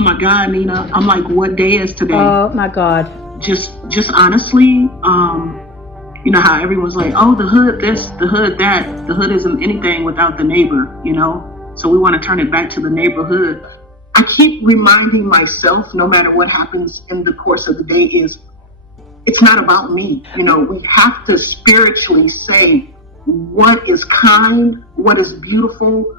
Oh my God, Nina. I'm like, what day is today? Oh my God. Just honestly, you know how everyone's like, oh, the hood this, the hood that. The hood isn't anything without the neighbor, you know? So we want to turn it back to the neighborhood. I keep reminding myself, no matter what happens in the course of the day, it's not about me. You know, we have to spiritually say what is kind, what is beautiful,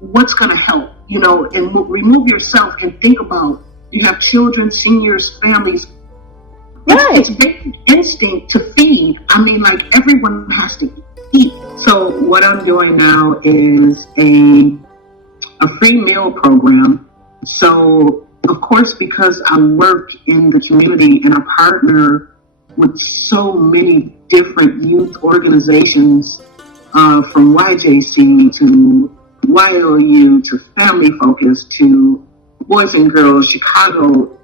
what's going to help, you know, and remove yourself and think about, you have children, seniors, families. Right. It's basic instinct to feed. I mean, like, everyone has to eat. So what I'm doing now is a free meal program. So, of course, because I work in the community and I partner with so many different youth organizations, from YJC to YOU to Family Focus to Boys and Girls, Chicago,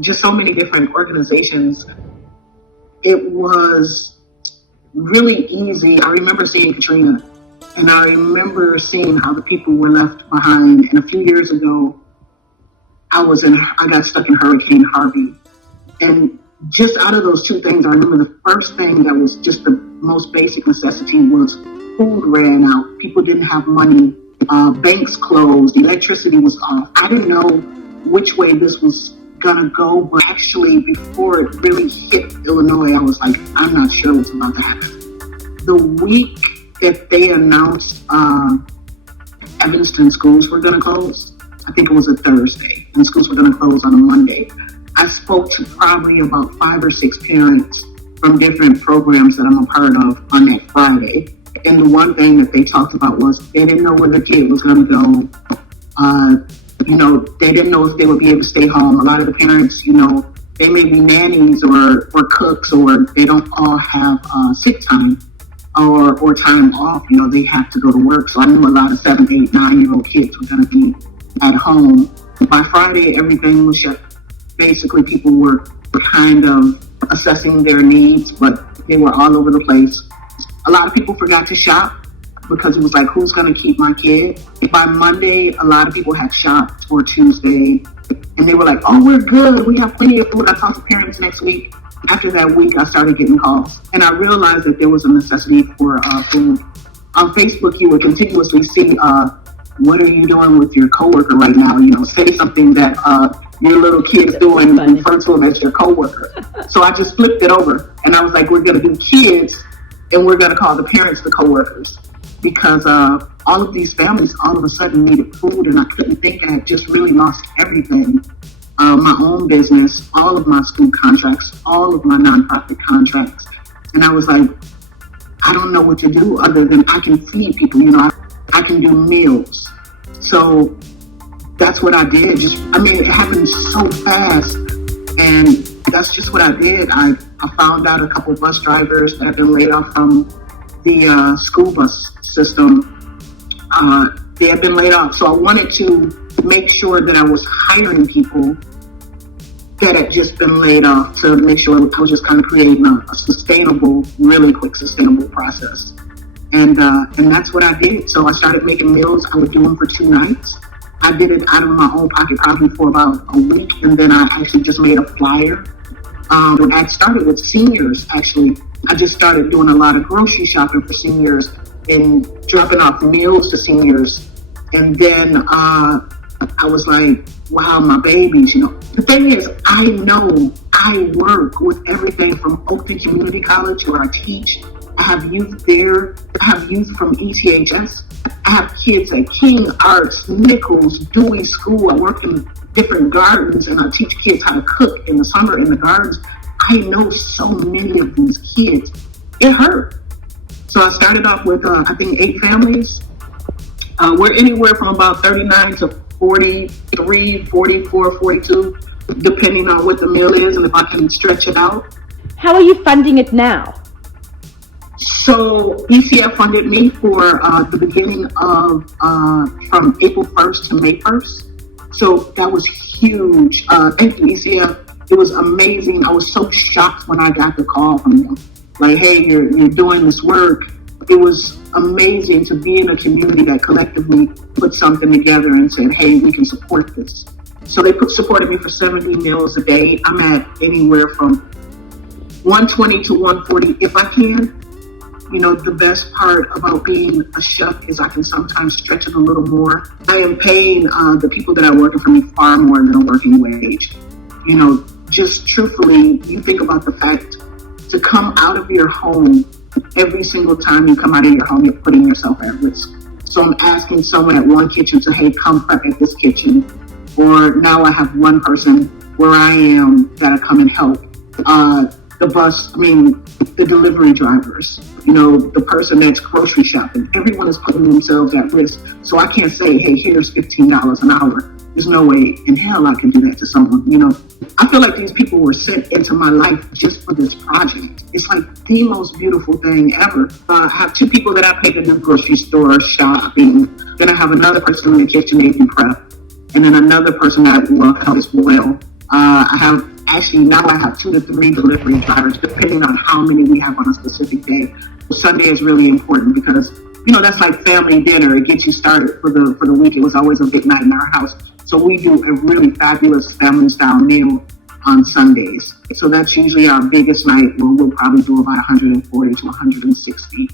just so many different organizations. It was really easy. I remember seeing Katrina, and I remember seeing how the people were left behind. And a few years ago, I got stuck in Hurricane Harvey. And just out of those two things, I remember the first thing that was just the most basic necessity was food ran out. People didn't have money. Banks closed. Electricity was off. I didn't know which way this was gonna go, but actually before it really hit Illinois, I was like, I'm not sure what's about to happen. The week that they announced Evanston schools were gonna close, I think it was a Thursday, and schools were gonna close on a Monday, I spoke to probably about 5 or 6 parents from different programs that I'm a part of on that Friday. And the one thing that they talked about was they didn't know where their kid was gonna go. You know, they didn't know if they would be able to stay home. A lot of the parents, you know, they may be nannies or cooks, or they don't all have sick time or time off. You know, they have to go to work. So I knew a lot of 7, 8, 9-year-old kids were going to be at home. By Friday, everything was shut. Basically, people were kind of assessing their needs, but they were all over the place. A lot of people forgot to shop, because it was like, who's going to keep my kid? By Monday, a lot of people had shopped, or Tuesday, and they were like, oh, we're good. We have plenty of food. I talk to parents next week. After that week, I started getting calls, and I realized that there was a necessity for food. On Facebook, you would continuously see, what are you doing with your coworker right now? You know, say something that your little kid's doing, refer to them as your coworker. So I just flipped it over, and I was like, we're going to do kids, and we're going to call the parents the coworkers. Because all of these families all of a sudden needed food, and I couldn't think. I had just really lost everything. My own business, all of my school contracts, all of my nonprofit contracts. And I was like, I don't know what to do other than I can feed people. You know, I can do meals. So that's what I did. It happened so fast. And that's just what I did. I found out a couple bus drivers that had been laid off from the school bus system. They had been laid off. So I wanted to make sure that I was hiring people that had just been laid off, to make sure I was just kind of creating a sustainable, really quick, sustainable process. And that's what I did. So I started making meals. I would do them for 2 nights. I did it out of my own pocket probably for about a week. And then I actually just made a flyer. I started with seniors, actually. I just started doing a lot of grocery shopping for seniors and dropping off meals to seniors. And then I was like, wow, my babies, you know. The thing is, I know I work with everything from Oakton Community College, where I teach. I have youth there. I have youth from ETHS. I have kids at King Arts, Nichols, Dewey School. I work in different gardens, and I teach kids how to cook in the summer in the gardens. I know so many of these kids. It hurt. So I started off with, I think, 8 families. We're anywhere from about 39 to 43, 44, 42, depending on what the meal is and if I can stretch it out. How are you funding it now? So ECF funded me for the beginning of, from April 1st to May 1st. So that was huge. Thank you, ECF. It was amazing. I was so shocked when I got the call from them. Like, hey, you're doing this work. It was amazing to be in a community that collectively put something together and said, hey, we can support this. So they supported me for 70 meals a day. I'm at anywhere from 120 to 140 if I can. You know, the best part about being a chef is I can sometimes stretch it a little more. I am paying the people that are working for me far more than a working wage. You know, just truthfully, you think about the fact to come out of your home, every single time you come out of your home, you're putting yourself at risk. So I'm asking someone at one kitchen to, hey, come prep at this kitchen. Or now I have one person where I am that'll come and help. The delivery drivers, you know, the person that's grocery shopping, everyone is putting themselves at risk. So I can't say, hey, here's $15 an hour. There's no way in hell I can do that to someone, you know. I feel like these people were sent into my life just for this project. It's like the most beautiful thing ever. I have two people that I pay to do grocery store shopping. Then I have another person in the kitchen making prep. And then another person that will help as well. Now I have 2 to 3 delivery drivers, depending on how many we have on a specific day. Sunday is really important because, you know, that's like family dinner. It gets you started for the week. It was always a big night in our house. So we do a really fabulous family style meal on Sundays. So that's usually our biggest night where we'll probably do about 140 to 160.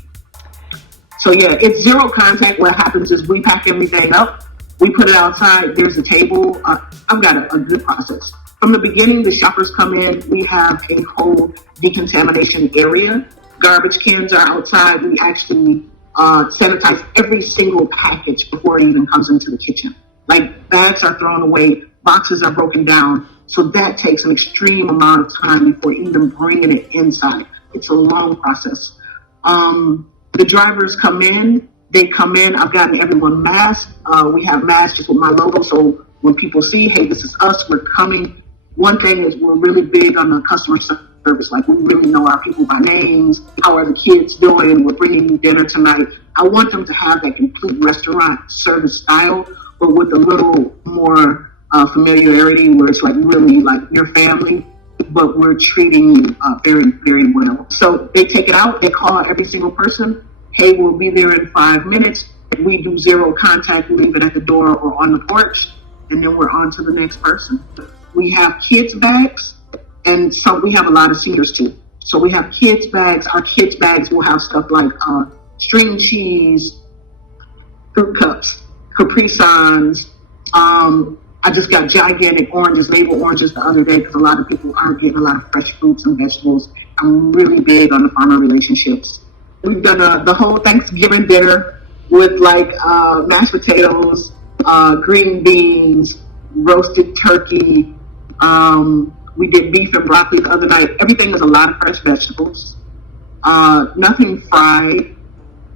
So yeah, it's zero contact. What happens is we pack everything up. We put it outside. There's a table. I've got a good process. From the beginning, the shoppers come in. We have a whole decontamination area. Garbage cans are outside. We actually sanitize every single package before it even comes into the kitchen. Like, bags are thrown away, boxes are broken down. So that takes an extreme amount of time before even bringing it inside. It's a long process. The drivers come in. They come in. I've gotten everyone masks. We have masks just with my logo. So when people see, hey, this is us, we're coming. One thing is we're really big on the customer service. Like, we really know our people by names. How are the kids doing? We're bringing you dinner tonight. I want them to have that complete restaurant service style, but with a little more familiarity where it's like really like your family, but we're treating you very, very well. So they take it out. They call every single person. Hey, we'll be there in 5 minutes. We do zero contact. We leave it at the door or on the porch, and then we're on to the next person. We have kids' bags, and so we have a lot of seniors too. So we have kids' bags. Our kids' bags will have stuff like string cheese, fruit cups, Capri Suns. I just got gigantic oranges, navel oranges the other day because a lot of people aren't getting a lot of fresh fruits and vegetables. I'm really big on the farmer relationships. We've done the whole Thanksgiving dinner with like mashed potatoes, green beans, roasted turkey. We did beef and broccoli the other night. Everything was a lot of fresh vegetables. Nothing fried.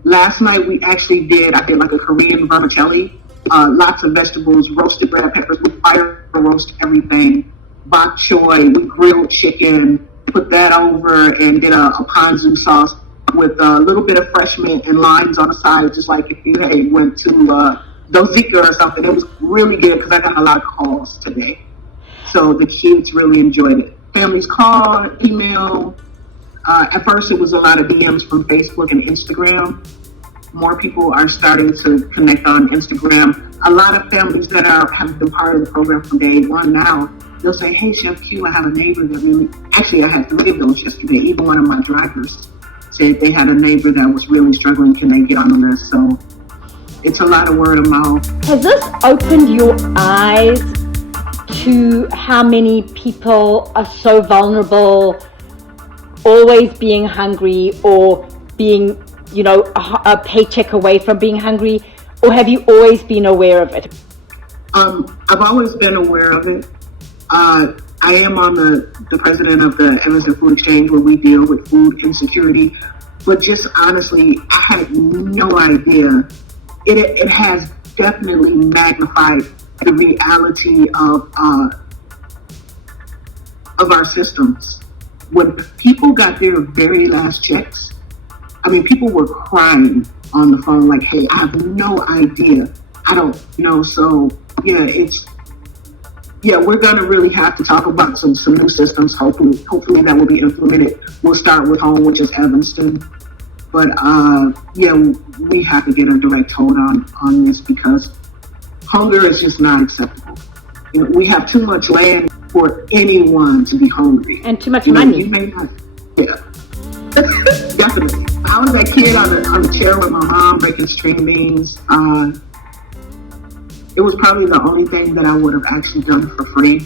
Last night I did like a Korean vermicelli. Lots of vegetables, roasted red peppers. We fire roast everything. Bok choy, we grilled chicken, put that over and did a ponzu sauce with a little bit of fresh mint and limes on the side, just like if you went to Dozika or something. It was really good because I got a lot of calls today. So the kids really enjoyed it. Families call, email. At first it was a lot of DMs from Facebook and Instagram. More people are starting to connect on Instagram. A lot of families that have been part of the program from day one now, they'll say, hey, Chef Q, I have a neighbor that really, actually I had 3 of those yesterday. Even one of my drivers said they had a neighbor that was really struggling. Can they get on the list? So it's a lot of word of mouth. Has this opened your eyes to how many people are so vulnerable, always being hungry or being, you know, a paycheck away from being hungry? Or have you always been aware of it? I've always been aware of it. I am on the president of the Evanston Food Exchange, where we deal with food insecurity. But just honestly, I had no idea. It has definitely magnified the reality of our systems. When people got their very last checks, I mean, people were crying on the phone like, hey, I have no idea. I don't know. So we're going to really have to talk about some new systems. Hopefully that will be implemented. We'll start with home, which is Evanston. But we have to get a direct hold on this because hunger is just not acceptable. we have too much land for anyone to be hungry. And too much money. You may not, yeah. Definitely. I was that kid on the chair with my mom breaking string beans. It was probably the only thing that I would have actually done for free.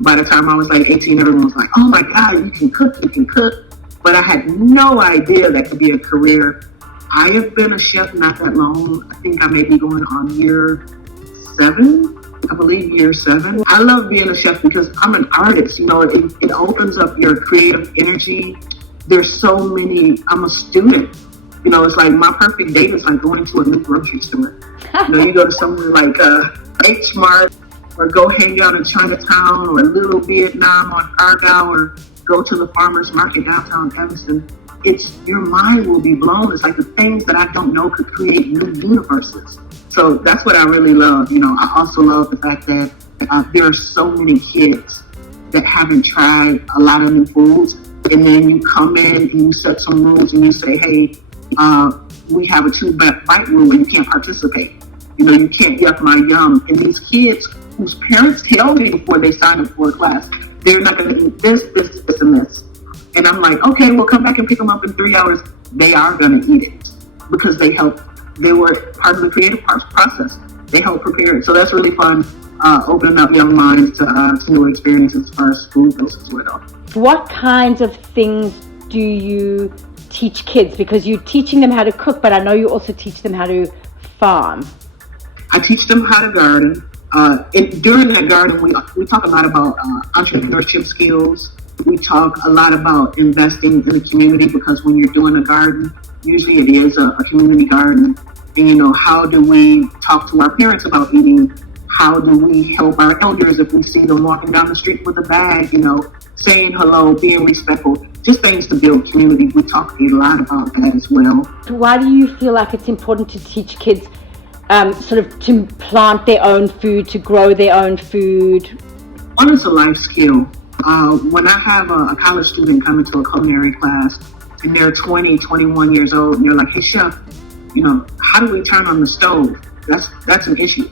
By the time I was like 18, everyone was like, oh my God, you can cook. But I had no idea that could be a career. I have been a chef not that long. I think I may be going on year 7. I believe year 7. I love being a chef because I'm an artist. It opens up your creative energy. There's so many, I'm a student. It's like my perfect date is like going to a new grocery store. You go to somewhere like H Mart, or go hang out in Chinatown or Little Vietnam on Argyle, or go to the farmer's market downtown Evanston. Your mind will be blown. It's like the things that I don't know could create new universes. So that's what I really love. I also love the fact that there are so many kids that haven't tried a lot of new foods. And then you come in and you set some rules and you say, hey, we have a 2-bite rule and you can't participate. You can't yuck my yum. And these kids whose parents tell me before they sign up for a class, they're not going to eat this, and this. And I'm like, okay, we'll come back and pick them up in 3 hours. They are going to eat it because they were part of the creative process. They helped prepare it. So that's really fun, opening up young minds to new experiences as far as food goes as well. What kinds of things do you teach kids? Because you're teaching them how to cook, but I know you also teach them how to farm. I teach them how to garden. During that garden, we talk a lot about entrepreneurship skills. We talk a lot about investing in the community, because when you're doing a garden, usually it is a community garden. And, how do we talk to our parents about eating? How do we help our elders if we see them walking down the street with a bag, saying hello, being respectful, just things to build community. We talk a lot about that as well. Why do you feel like it's important to teach kids sort of to plant their own food, to grow their own food? One is a life skill. When I have a college student come into a culinary class and they're 20, 21 years old, and they're like, hey, chef, how do we turn on the stove? That's an issue.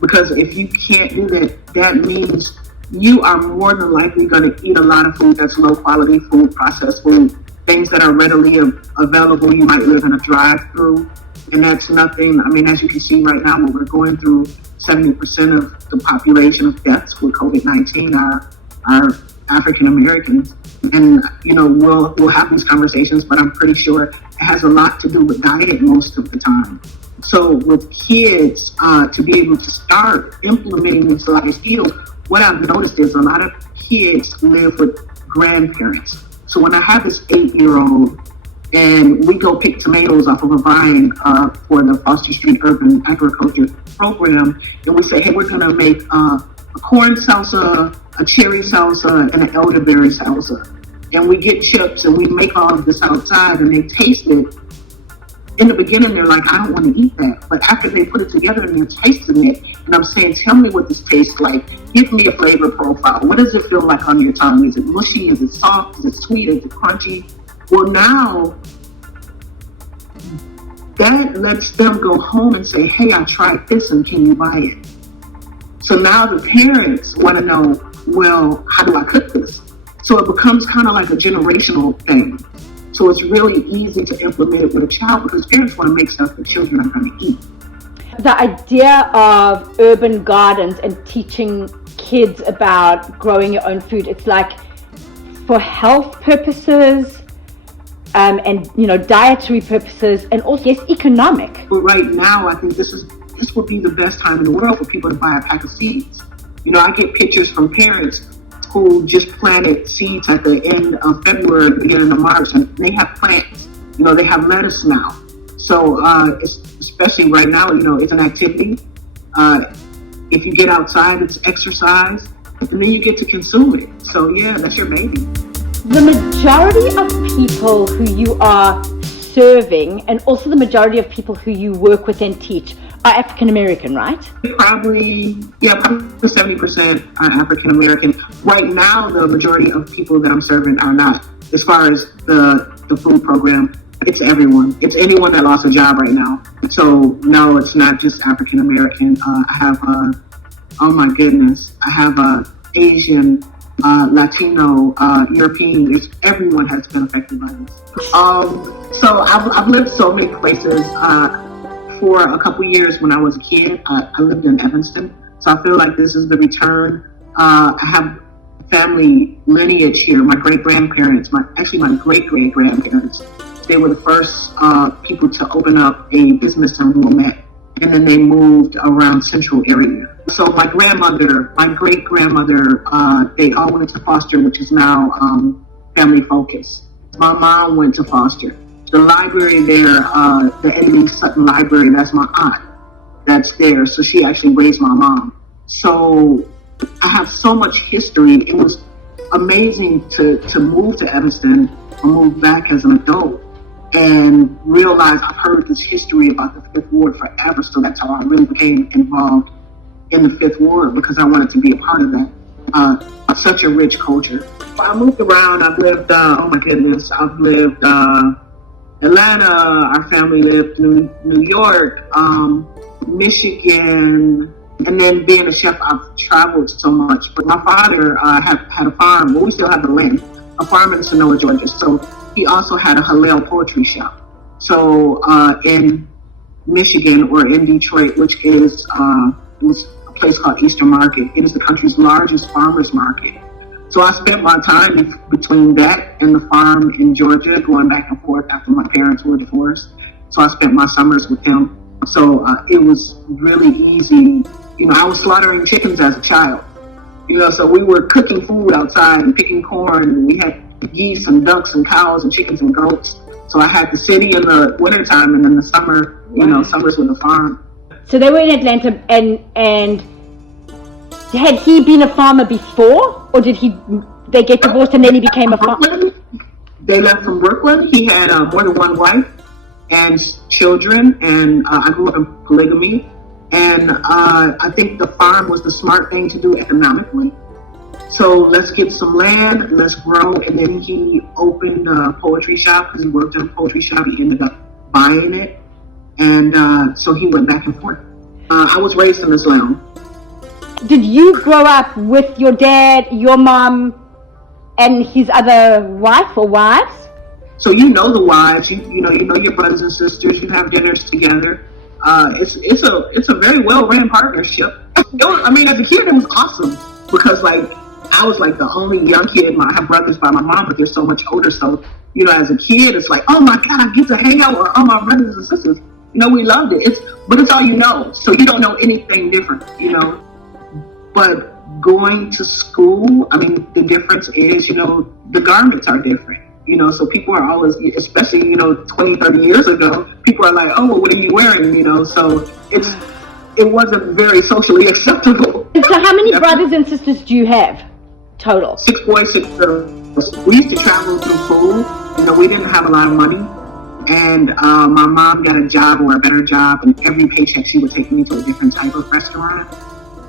Because if you can't do that, that means you are more than likely going to eat a lot of food that's low quality food, processed food, things that are readily available. You might live in a drive-through, and that's nothing. As you can see right now, what we're going through, 70% of the population of deaths with COVID-19 are African Americans. And, we'll have these conversations, but I'm pretty sure it has a lot to do with diet most of the time. So with kids, to be able to start implementing these life skills, what I've noticed is a lot of kids live with grandparents. So when I have this 8-year-old and we go pick tomatoes off of a vine for the Foster Street Urban Agriculture Program, and we say, hey, we're going to make a corn salsa, a cherry salsa, and an elderberry salsa. And we get chips and we make all of this outside, and they taste it. In the beginning, they're like, I don't want to eat that. But after they put it together and they're tasting it, and I'm saying, tell me what this tastes like. Give me a flavor profile. What does it feel like on your tongue? Is it mushy? Is it soft? Is it sweet? Is it crunchy? Well, now that lets them go home and say, hey, I tried this, and can you buy it? So now the parents want to know, well, how do I cook this? So it becomes kind of like a generational thing. So it's really easy to implement it with a child, because parents want to make stuff that children are going to eat. The idea of urban gardens and teaching kids about growing your own food, it's like for health purposes and dietary purposes, and also yes, economic. But right now, I think this would be the best time in the world for people to buy a pack of seeds. I get pictures from parents who just planted seeds at the end of February, beginning of March, and they have plants. They have lettuce now. So especially right now, it's an activity. If you get outside, it's exercise, and then you get to consume it. So yeah, that's your baby. The majority of people who you are serving, and also the majority of people who you work with and teach, are African American, right? Probably 70% are African American. Right now, the majority of people that I'm serving are not. As far as the food program, it's everyone. It's anyone that lost a job right now. So no, it's not just African American. I have Oh my goodness. I have Asian, Latino, European. Everyone has been affected by this. So I've lived so many places. For a couple years when I was a kid, I lived in Evanston. So I feel like this is the return. I have family lineage here. My great-grandparents, my great-great-grandparents, they were the first people to open up a business in Wilmette, and then they moved around central area. So my grandmother, my great-grandmother, they all went to foster, which is now Family Focus. My mom went to foster. The library there, the Edmund Sutton Library, that's my aunt. That's there. So she actually raised my mom. So I have so much history. It was amazing to move to Evanston or move back as an adult and realize I've heard this history about the Fifth Ward forever. So that's how I really became involved in the Fifth Ward, because I wanted to be a part of that. Such a rich culture. I moved around. I've lived, oh my goodness, I've lived Atlanta. Our family lived in New York, Michigan, and then being a chef, I've traveled so much. But my father had a farm. Well, we still have the land, a farm in Sonoma, Georgia. So he also had a Hillel poetry shop. So in Michigan, or in Detroit, which is it was a place called Eastern Market. It is the country's largest farmers market. So I spent my time between that and the farm in Georgia, going back and forth after my parents were divorced. So I spent my summers with them. So it was really easy. You know, I was slaughtering chickens as a child. You know, so we were cooking food outside and picking corn. And we had geese and ducks and cows and chickens and goats. So I had the city in the wintertime, and then the summer, you know, summers with the farm. So they were in Atlanta, and had he been a farmer before, or did they get divorced and then he became a farmer? They left from Brooklyn. He had more than one wife and children, and I grew up in polygamy. And I think the farm was the smart thing to do economically. So let's get some land, let's grow. And then he opened a poetry shop, because he worked in a poetry shop. He ended up buying it. And so he went back and forth. I was raised in Islam. Did you grow up with your dad, your mom, and his other wife or wives? So you know the wives, you know your brothers and sisters. You have dinners together. It's a very well ran partnership. I mean, as a kid, it was awesome, because like I was like the only young kid. I have brothers by my mom, but they're so much older. So you know, as a kid, it's like, oh my God, I get to hang out with all my brothers and sisters. You know, we loved it. But it's all you know, so you don't know anything different. You know. But going to school, I mean, the difference is, you know, the garments are different, you know, so people are always, especially, you know, 20, 30 years ago, people are like, oh, well, what are you wearing, you know, so it wasn't very socially acceptable. And so how many brothers and sisters do you have total? 6 boys, 6 girls. We used to travel through food, you know, we didn't have a lot of money, and my mom got a job, or a better job, and every paycheck she would take me to a different type of restaurant.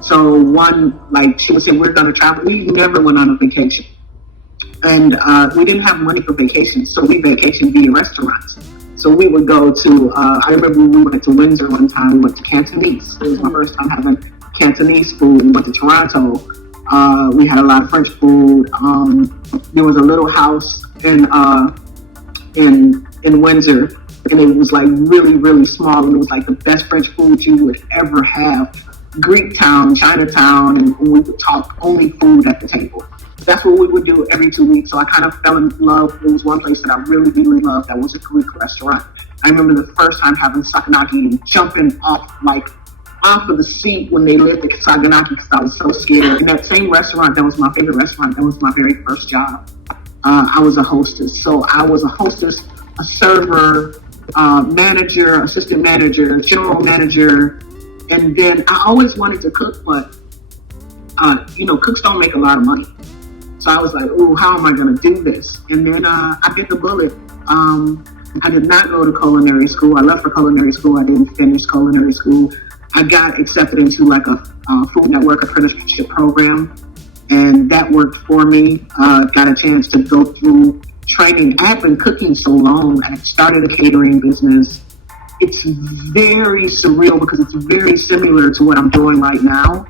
So one, like she would say, we're going to travel. We never went on a vacation. And we didn't have money for vacations, so we vacationed via restaurants. So we would go to, I remember we went to Windsor one time, we went to Cantonese. It was my first time having Cantonese food. We went to Toronto. We had a lot of French food. There was a little house in Windsor, and it was like really, really small. And it was like the best French food you would ever have. Greek town, Chinatown, and we would talk only food at the table. That's what we would do every 2 weeks. So I kind of fell in love. There was one place that I really, really loved that was a Greek restaurant. I remember the first time having saganaki and jumping off of the seat when they lit the saganaki, because I was so scared. In that same restaurant, that was my favorite restaurant. That was my very first job. I was a hostess. So I was a hostess, a server, manager, assistant manager, general manager. And then I always wanted to cook, but, you know, cooks don't make a lot of money. So I was like, oh, how am I going to do this? And then I bit the bullet. I did not go to culinary school. I left for culinary school. I didn't finish culinary school. I got accepted into like a Food Network apprenticeship program, and that worked for me. Got a chance to go through training. I had been cooking so long. I started a catering business. It's very surreal because it's very similar to what I'm doing right now.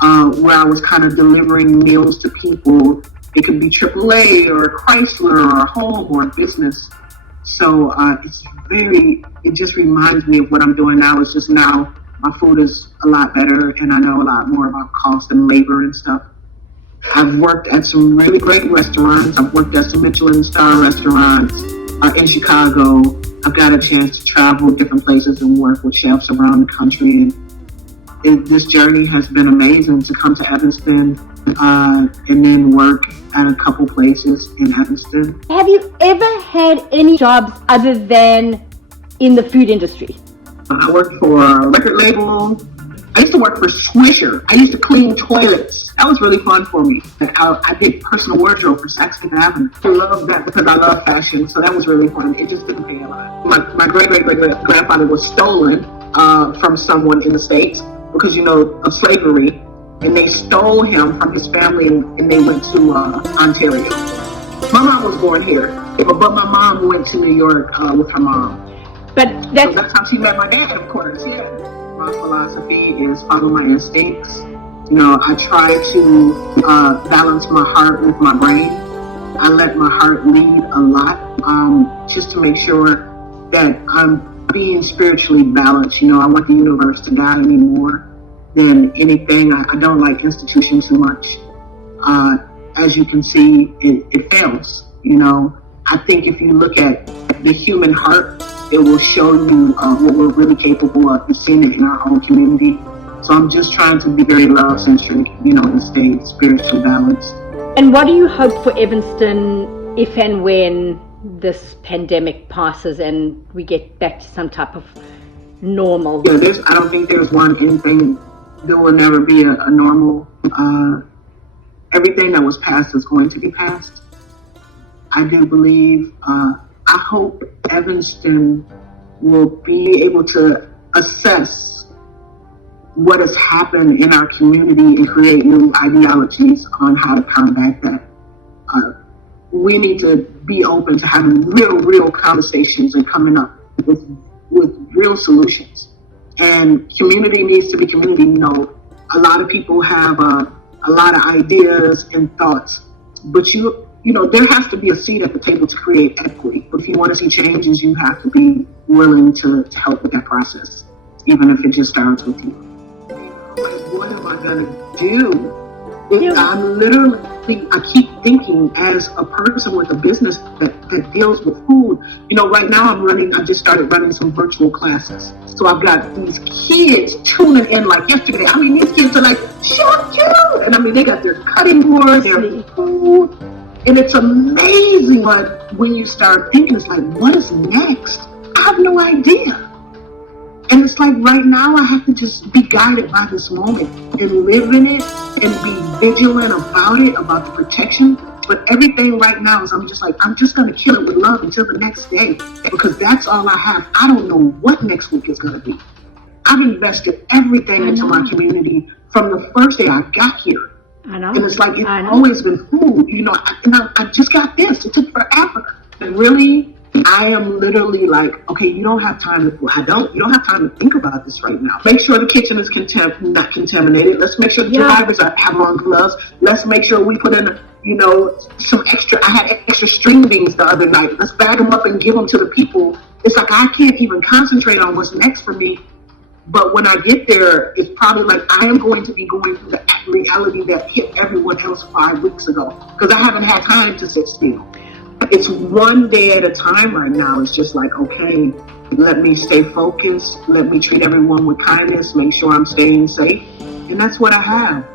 where I was kind of delivering meals to people. It could be AAA or Chrysler or a home or a business. So it just reminds me of what I'm doing now. It's just now my food is a lot better and I know a lot more about cost and labor and stuff. I've worked at some really great restaurants. I've worked at some Michelin star restaurants in Chicago. I've got a chance to travel different places and work with chefs around the country. And this journey has been amazing to come to Evanston and then work at a couple places in Evanston. Have you ever had any jobs other than in the food industry? I worked for a record label. I used to work for Swisher. I used to clean toilets. That was really fun for me. I did personal wardrobe for Saks Fifth Avenue. I love that because I love fashion, so that was really fun. It just didn't pay a lot. My great-great-great-grandfather was stolen from someone in the States because, of slavery, and they stole him from his family and they went to Ontario. My mom was born here, but my mom went to New York with her mom. So that's how she met my dad, of course, yeah. My philosophy is follow my instincts. I try to balance my heart with my brain. I let my heart lead a lot, just to make sure that I'm being spiritually balanced. I want the universe to guide me more than anything. I don't like institution too much. As you can see, it fails. I think if you look at the human heart, it will show you what we're really capable of. We've seen it in our own community. So I'm just trying to be very love-centric, and stay spiritually balanced. And what do you hope for Evanston if and when this pandemic passes and we get back to some type of normal? Yeah, I don't think there's anything. There will never be a normal. Everything that was passed is going to be passed. I do believe, I hope Evanston will be able to assess what has happened in our community and create new ideologies on how to combat that. We need to be open to having real conversations and coming up with real solutions. And community needs to be community. A lot of people have a lot of ideas and thoughts, but there has to be a seat at the table to create equity. But if you want to see changes, you have to be willing to help with that process, even if it just starts with you. What am I going to do? I keep thinking as a person with a business that deals with food. Right now I just started running some virtual classes. So I've got these kids tuning in like yesterday. These kids are like, so cute. And they got their cutting board, their food. And it's amazing. But when you start thinking, it's like, what is next? I have no idea. And it's like right now I have to just be guided by this moment and live in it and be vigilant about it, about the protection. But everything right now is I'm just going to kill it with love until the next day because that's all I have. I don't know what next week is going to be. I've invested everything into my community from the first day I got here. I know. And it's like it's always been food, I just got this. It took forever. And really, I am literally like, okay, you don't have time you don't have time to think about this right now. Make sure the kitchen is not contaminated. Let's make sure the drivers have on gloves. Let's make sure we put in, some extra. I had extra string beans the other night. Let's bag them up and give them to the people. It's like I can't even concentrate on what's next for me. But when I get there, it's probably like I am going to be going through the reality that hit everyone else 5 weeks ago because I haven't had time to sit still. It's one day at a time right now. It's just like, okay, let me stay focused. Let me treat everyone with kindness. Make sure I'm staying safe. And that's what I have.